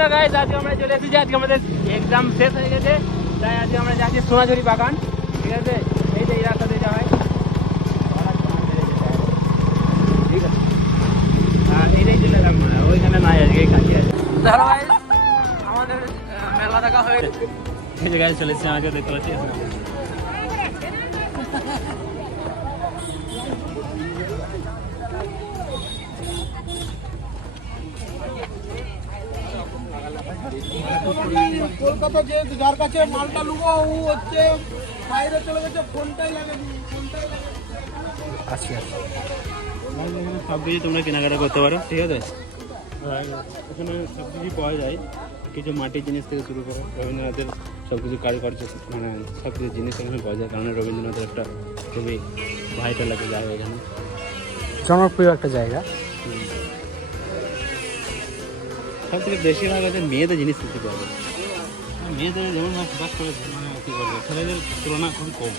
Hello আজকে আমরা চলে এসেছি আজকে আমাদের এক্সাম শেষ হয়ে গেছে। তাই আজকে আমরা যাচ্ছি সোনাঝুরি বাগান ঠিক আছে? এই যে এই রাস্তা দিয়ে যাওয়া হয়। ঠিক আছে। আর চলে এলাম ওইখানে নাই আজকে কাছে আছে। ভাই আমাদের মেলা দেখা হয়ে এই যে চলে এসেছি আমাকে দেখতে পাচ্ছি। কলকাতা যে যার কাছে মালটা লুবো ও হচ্ছে বাইরে চলে গেছে ফোনটাই লাগে ফোনটাই লাগে আচ্ছা সব কিছু তোমরা কেনাকাটা করতে পারো ঠিক আছে? আর এখানে সব কিছু পাওয়া যায়। কিছু মাটির জিনিস থেকে শুরু করে রবীন্দ্রনাথের সব কিছু কারুকার্য মানে সব কিছু জিনিস এখানে পাওয়া যায় কারণ রবীন্দ্রনাথের একটা খুবই ভাইটাল একটা জায়গা এখানে। জনপ্রিয় একটা জায়গা। সব থেকে বেশিরভাগ আছে মেয়েদের জিনিস কিছু পাওয়া মেয়েদের যেমন ফোকাস করে মানে কী করবে ছেলেদের তুলনা খুবই কম।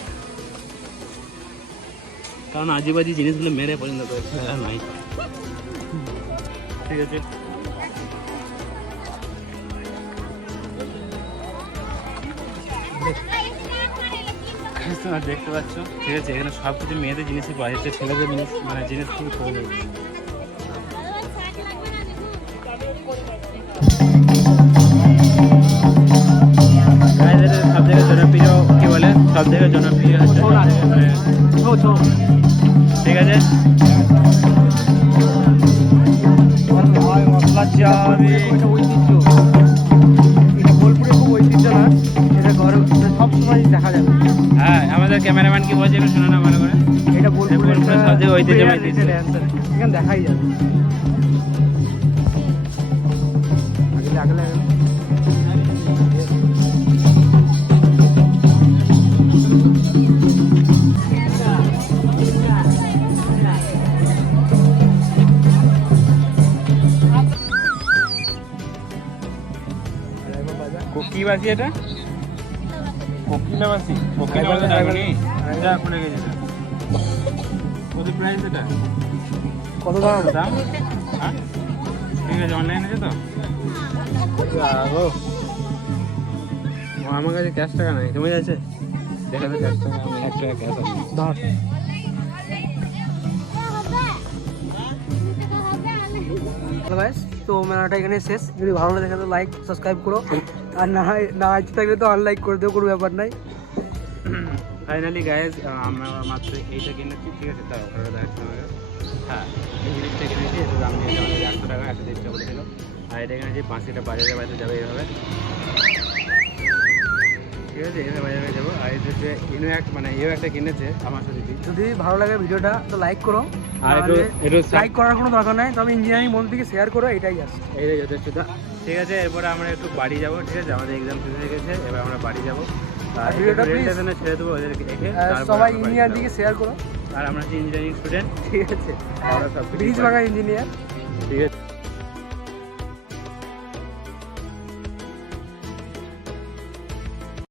কারণ আজুবাজি জিনিসগুলো মেরে পছন্দ করে ছেলেরা নাই। ঠিক আছে। তোমরা দেখতে পাচ্ছ ঠিক আছে এখানে সব কিছু মেয়েদের জিনিসই পাওয়া যাচ্ছে ছেলেদের জিনিস মানে জিনিস খুবই কম। সব থেকে জনপ্রিয় কি বলে সব থেকে জনপ্রিয় ঠিক আছে ঐতিহ্য। ঐতিহ্য সব হ্যাঁ আমাদের ক্যামেরাম্যান কি বলছে শোনা না ভালো করে। এটা বোলপুরের rare dancer। এখানে দেখাই যাবে। අගල කොකී වසියට කොකින වසි කොකින වල නගනේ අයිදා කුණේ ගෙජ පොදු ප්‍රයිස් එක කොතන දාමද ආ অনলাইন আমার কাছে ক্যাশ টাকা নাই তুমি আছে দেখা তো ক্যাশ টাকা এক টাকা ক্যাশ আছে। ধর। তো মেলাটা এখানে শেষ। যদি ভালো লাগে তো লাইক সাবস্ক্রাইব করো। আর না না আজকে থাকলে তো আনলাইক করে দেবো কোনো ব্যাপার নাই। ফাইনালি গাইজ আমরা মাত্র এইটা কিনেছি ঠিক আছে তাও ওটা দেখাচ্ছি আমাকে হ্যাঁ এই জিনিসটা কিনেছি দাম নিয়েছে একশো টাকা একশো তিরিশ টাকা বলেছিল আর এটা কিনেছি পাঁচশিটা বাজারে বাজারে যাবে এইভাবে ঠিক আছে এভাবে বাজারে যাব আর এটা হচ্ছে ইনো এক মানে ইও একটা কিনেছে আমার সাথে যদি ভালো লাগে ভিডিওটা তো লাইক করো আর একটু লাইক করার কোনো দরকার নাই তবে ইঞ্জিনিয়ারিং মন থেকে শেয়ার করো এটাই আছে এইটাই যথেষ্ট ঠিক আছে এরপরে আমরা একটু বাড়ি যাব ঠিক আছে আমাদের এক্সাম শেষ হয়ে গেছে এবার আমরা বাড়ি যাব আর ভিডিওটা প্লিজ ছেড়ে দেবো ওদেরকে দেখে সবাই ইঞ্জিনিয়ার দিকে শেয়ার করো। আর আমরা ইঞ্জিনিয়ারিং স্টুডেন্ট ঠিক আছে। আমরা সব ব্রিজ ভাঙা ইঞ্জিনিয়ার ঠিক আছে।